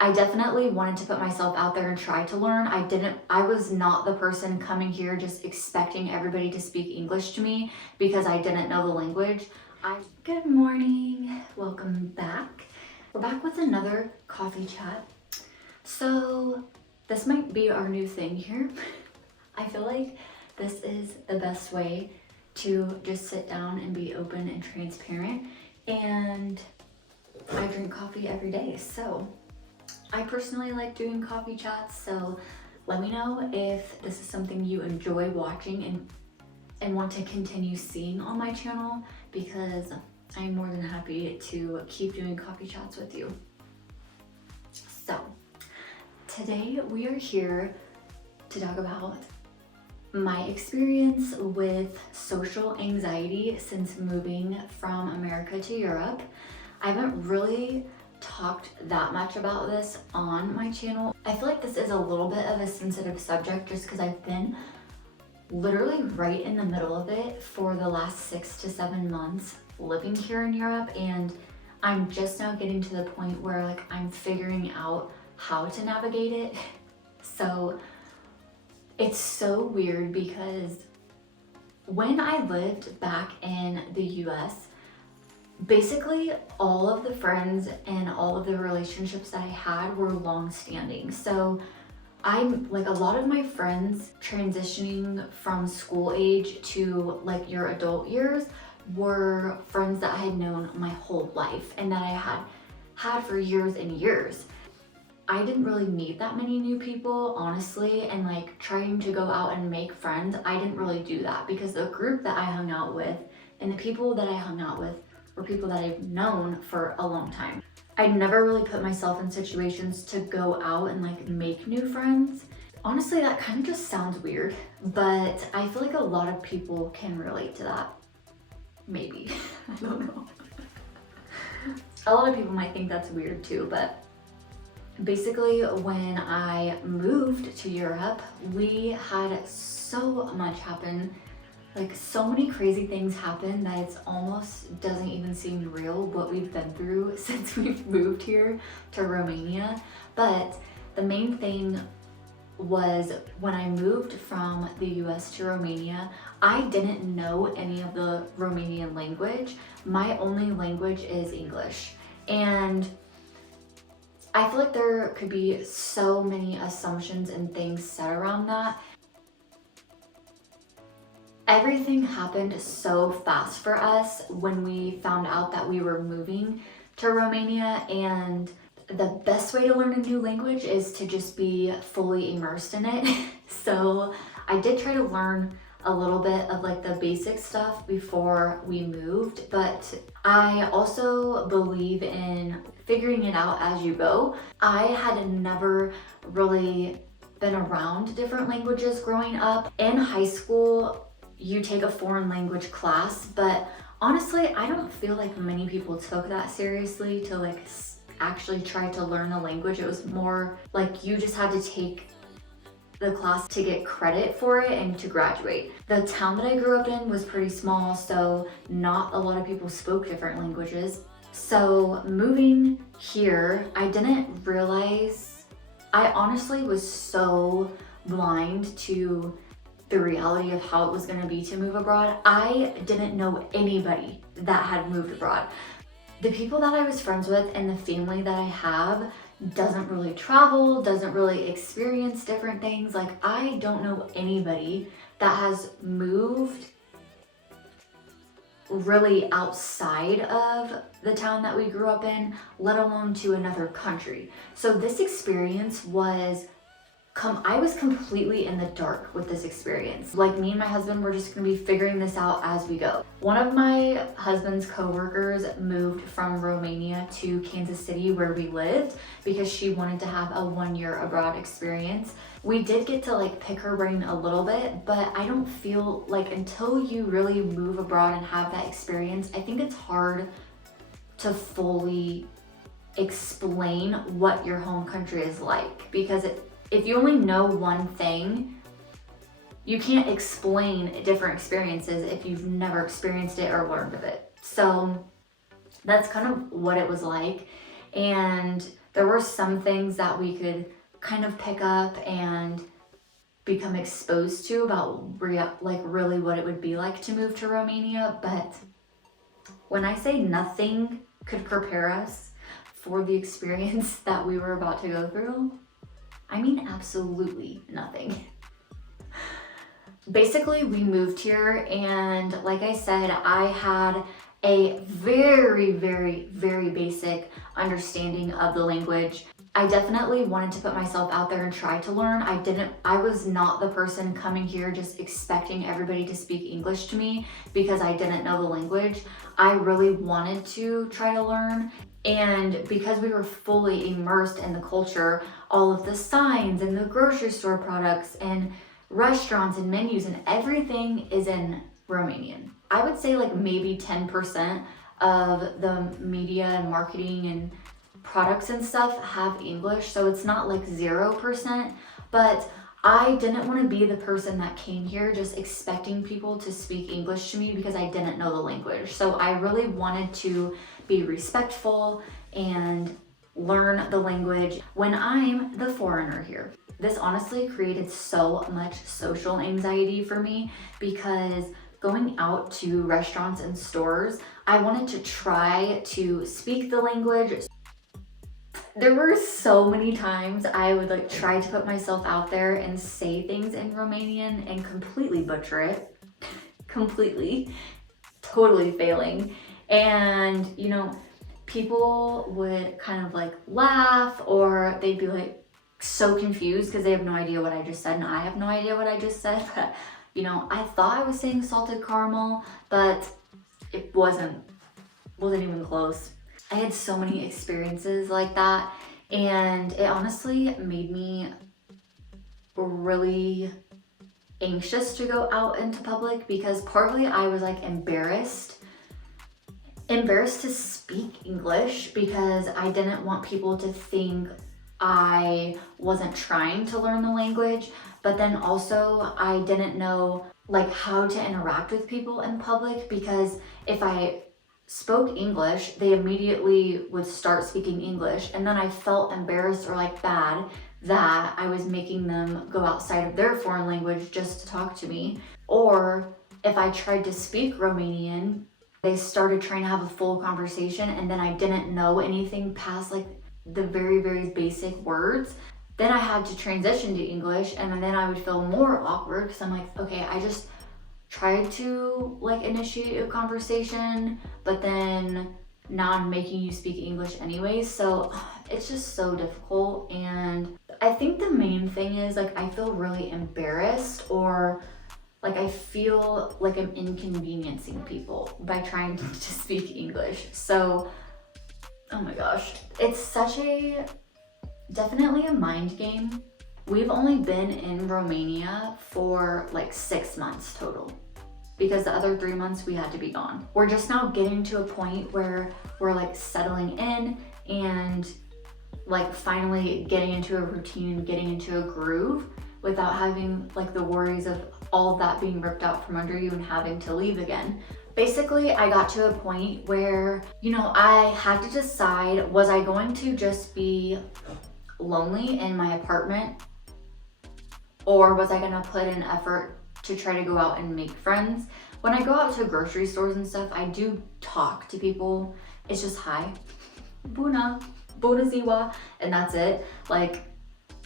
I definitely wanted to put myself out there and try to learn. I was not the person coming here just expecting everybody to speak English to me because I didn't know the language. Good morning, welcome back. We're back with another coffee chat. So this might be our new thing here. I feel like this is the best way to just sit down and be open and transparent. And I drink coffee every day, so I personally like doing coffee chats, so let me know if this is something you enjoy watching and want to continue seeing on my channel, because I'm more than happy to keep doing coffee chats with you. So today we are here to talk about my experience with social anxiety since moving from America to Europe. I haven't really talked that much about this on my channel. I feel like this is a little bit of a sensitive subject just because I've been literally right in the middle of it for the last 6 to 7 months living here in Europe, and I'm just now getting to the point where like I'm figuring out how to navigate it. So it's so weird because when I lived back in the US, basically all of the friends and all of the relationships that I had were long-standing. So I'm like, a lot of my friends transitioning from school age to like your adult years were friends that I had known my whole life and that I had for years and years. I didn't really meet that many new people, honestly, and like trying to go out and make friends, I didn't really do that because the group that I hung out with and the people that I hung out with were people that I've known for a long time. I never really put myself in situations to go out and like make new friends. Honestly, that kind of just sounds weird, but I feel like a lot of people can relate to that. Maybe, I don't know. A lot of people might think that's weird too, but basically when I moved to Europe, we had so much happen. Like so many crazy things happen that it's almost doesn't even seem real what we've been through since we've moved here to Romania. But the main thing was when I moved from the US to Romania, I didn't know any of the Romanian language. My only language is English. And I feel like there could be so many assumptions and things said around that. Everything happened so fast for us when we found out that we were moving to Romania, and the best way to learn a new language is to just be fully immersed in it. So I did try to learn a little bit of like the basic stuff before we moved, but I also believe in figuring it out as you go. I had never really been around different languages growing up. In high school, you take a foreign language class, but honestly, I don't feel like many people took that seriously to like actually try to learn the language. It was more like you just had to take the class to get credit for it and to graduate. The town that I grew up in was pretty small, so not a lot of people spoke different languages. So moving here, I didn't realize, I honestly was so blind to the reality of how it was going to be to move abroad. I didn't know anybody that had moved abroad. The people that I was friends with and the family that I have doesn't really travel, doesn't really experience different things. Like, I don't know anybody that has moved really outside of the town that we grew up in, let alone to another country. So this experience was I was completely in the dark with this experience. Like, me and my husband were just gonna be figuring this out as we go. One of my husband's coworkers moved from Romania to Kansas City where we lived because she wanted to have a 1-year abroad experience. We did get to like pick her brain a little bit, but I don't feel like until you really move abroad and have that experience, I think it's hard to fully explain what your home country is like, because if you only know one thing, you can't explain different experiences if you've never experienced it or learned of it. So that's kind of what it was like. And There were some things that we could kind of pick up and become exposed to about really what it would be like to move to Romania. But when I say nothing could prepare us for the experience that we were about to go through, I mean absolutely nothing. Basically, we moved here, and like I said, I had a very, very, very basic understanding of the language. I definitely wanted to put myself out there and try to learn. I was not the person coming here just expecting everybody to speak English to me because I didn't know the language. I really wanted to try to learn. And because we were fully immersed in the culture, all of the signs and the grocery store products and restaurants and menus and everything is in Romanian. I would say like maybe 10% of the media and marketing and products and stuff have English, so it's not like 0%, but I didn't want to be the person that came here just expecting people to speak English to me because I didn't know the language. So I really wanted to be respectful and learn the language when I'm the foreigner here. This honestly created so much social anxiety for me because going out to restaurants and stores, I wanted to try to speak the language. There were so many times I would like try to put myself out there and say things in Romanian and completely butcher it. Completely, totally failing. And you know, people would kind of like laugh, or they'd be like so confused because they have no idea what I just said and I have no idea what I just said. But you know, I thought I was saying salted caramel, but it wasn't even close. I had so many experiences like that, and it honestly made me really anxious to go out into public because partly I was like embarrassed to speak English because I didn't want people to think I wasn't trying to learn the language, but then also I didn't know like how to interact with people in public because if I spoke English, they immediately would start speaking English, and then I felt embarrassed or like bad that I was making them go outside of their foreign language just to talk to me. Or if I tried to speak Romanian, they started trying to have a full conversation and then I didn't know anything past like the very, very basic words. Then I had to transition to English, and then I would feel more awkward because I'm like, okay, I just tried to like initiate a conversation, but then now I'm making you speak English anyways. So it's just so difficult. And I think the main thing is like I feel really embarrassed, or like I feel like I'm inconveniencing people by trying to speak English. So oh my gosh, it's definitely a mind game. We've only been in Romania for like 6 months total because the other 3 months we had to be gone. We're just now getting to a point where we're like settling in and like finally getting into a routine, getting into a groove without having like the worries of all of that being ripped out from under you and having to leave again. Basically, I got to a point where, you know, I had to decide, was I going to just be lonely in my apartment, or was I gonna put in effort to try to go out and make friends? When I go out to grocery stores and stuff, I do talk to people. It's just hi, bună ziua, and that's it. Like,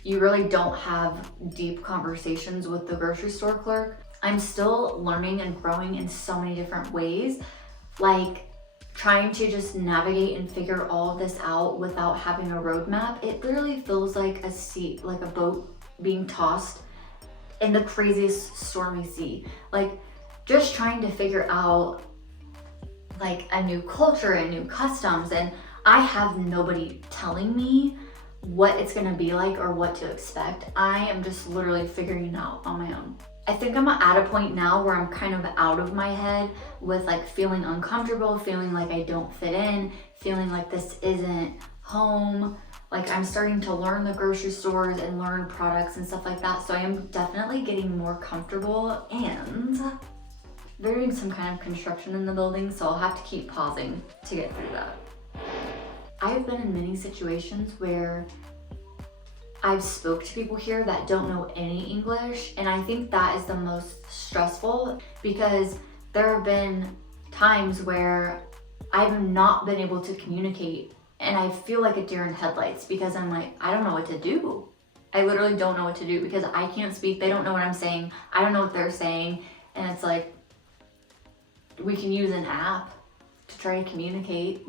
you really don't have deep conversations with the grocery store clerk. I'm still learning and growing in so many different ways, like trying to just navigate and figure all of this out without having a roadmap. It literally feels like like a boat being tossed in the craziest stormy sea. Like just trying to figure out like a new culture and new customs, and I have nobody telling me what it's gonna be like or what to expect. I am just literally figuring it out on my own. I think I'm at a point now where I'm kind of out of my head with like feeling uncomfortable, feeling like I don't fit in, feeling like this isn't home. Like I'm starting to learn the grocery stores and learn products and stuff like that. So I am definitely getting more comfortable, and they're doing some kind of construction in the building, so I'll have to keep pausing to get through that. I've been in many situations where I've spoke to people here that don't know any English, and I think that is the most stressful because there have been times where I've not been able to communicate and I feel like a deer in headlights because I'm like, I don't know what to do. I literally don't know what to do because I can't speak. They don't know what I'm saying. I don't know what they're saying. And it's like, we can use an app to try to communicate,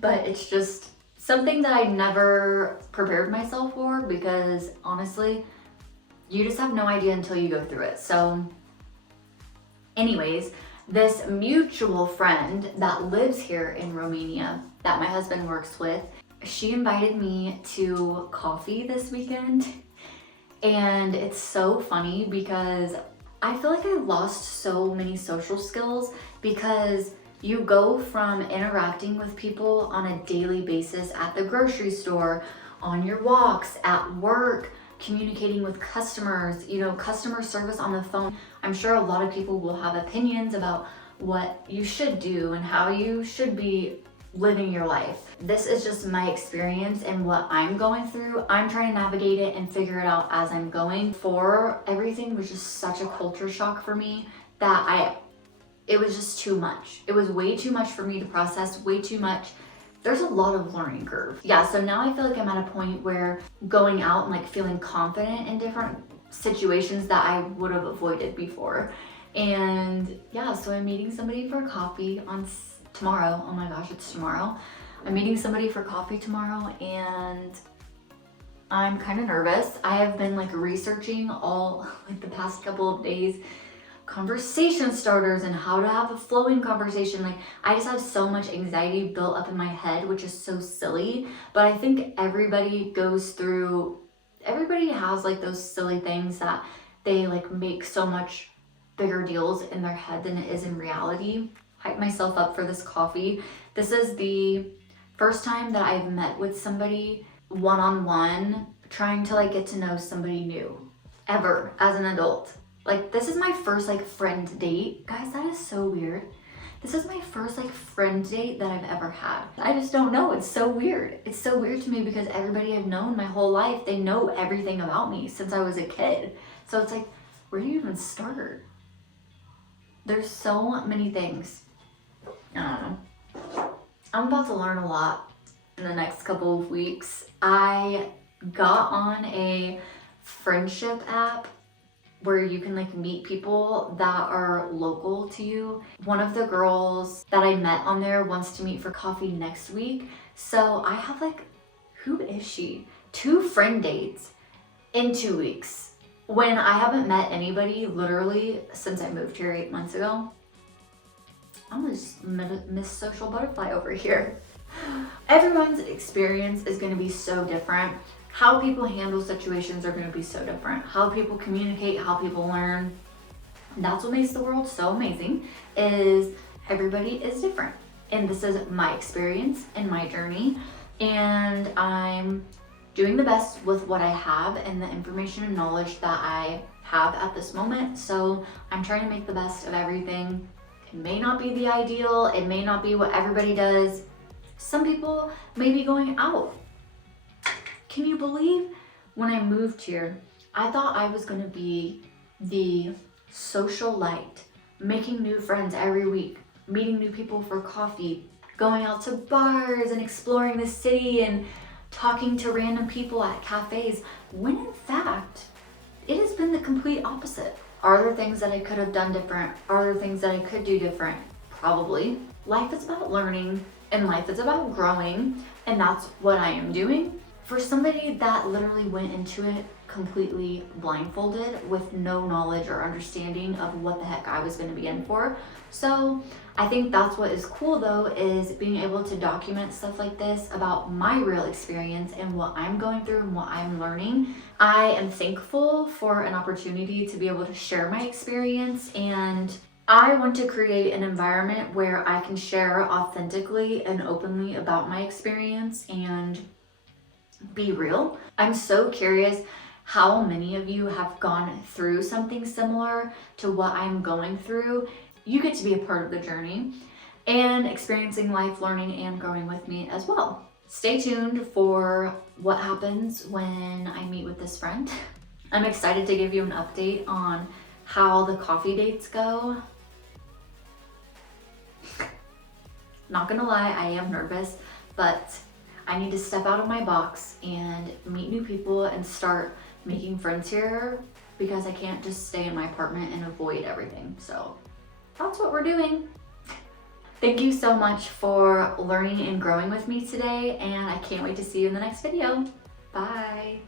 but it's just something that I never prepared myself for because honestly, you just have no idea until you go through it. So anyways, this mutual friend that lives here in Romania that my husband works with, she invited me to coffee this weekend. And it's so funny because I feel like I lost so many social skills because you go from interacting with people on a daily basis at the grocery store, on your walks, at work, communicating with customers, customer service on the phone. I'm sure a lot of people will have opinions about what you should do and how you should be living your life. This is just my experience and what I'm going through. I'm trying to navigate it and figure it out as I'm going. For everything was just such a culture shock for me that it was just too much. It was way too much for me to process, way too much. There's a lot of learning curve. Yeah, so now I feel like I'm at a point where going out and like feeling confident in different situations that I would have avoided before. And yeah, so I'm meeting somebody for coffee on tomorrow. Oh my gosh, it's tomorrow. I'm meeting somebody for coffee tomorrow and I'm kind of nervous. I have been like researching all like the past couple of days conversation starters and how to have a flowing conversation. Like I just have so much anxiety built up in my head, which is so silly, but I think everybody has like those silly things that they like make so much bigger deals in their head than it is in reality. Hype myself up for this coffee. This is the first time that I've met with somebody one-on-one, trying to like get to know somebody new ever as an adult. Like this is my first like friend date. Guys, that is so weird. This is my first like friend date that I've ever had. I just don't know. It's so weird. It's so weird to me because everybody I've known my whole life, they know everything about me since I was a kid. So it's like, where do you even start? There's so many things. I don't know. I'm about to learn a lot in the next couple of weeks. I got on a friendship app where you can like meet people that are local to you. One of the girls that I met on there wants to meet for coffee next week. So I have like, who is she? 2 friend dates in 2 weeks when I haven't met anybody literally since I moved here 8 months ago. I'm just Miss Social Butterfly over here. Everyone's experience is gonna be so different. How people handle situations are going to be so different. How people communicate, how people learn. That's what makes the world so amazing, is everybody is different. And this is my experience and my journey. And I'm doing the best with what I have and the information and knowledge that I have at this moment. So I'm trying to make the best of everything. It may not be the ideal. It may not be what everybody does. Some people may be going out. Can you believe when I moved here, I thought I was gonna be the social light, making new friends every week, meeting new people for coffee, going out to bars and exploring the city and talking to random people at cafes, when in fact, it has been the complete opposite. Are there things that I could have done different? Are there things that I could do different? Probably. Life is about learning and life is about growing, and that's what I am doing. For somebody that literally went into it completely blindfolded with no knowledge or understanding of what the heck I was going to be in for. So I think that's what is cool though, is being able to document stuff like this about my real experience and what I'm going through and what I'm learning. I am thankful for an opportunity to be able to share my experience, and I want to create an environment where I can share authentically and openly about my experience and be real. I'm so curious how many of you have gone through something similar to what I'm going through. You get to be a part of the journey. and experiencing life, learning, and growing with me as well. Stay tuned for what happens when I meet with this friend. I'm excited to give you an update on how the coffee dates go. Not gonna lie, I am nervous, but I need to step out of my box and meet new people and start making friends here because I can't just stay in my apartment and avoid everything. So that's what we're doing. Thank you so much for learning and growing with me today, and I can't wait to see you in the next video. Bye.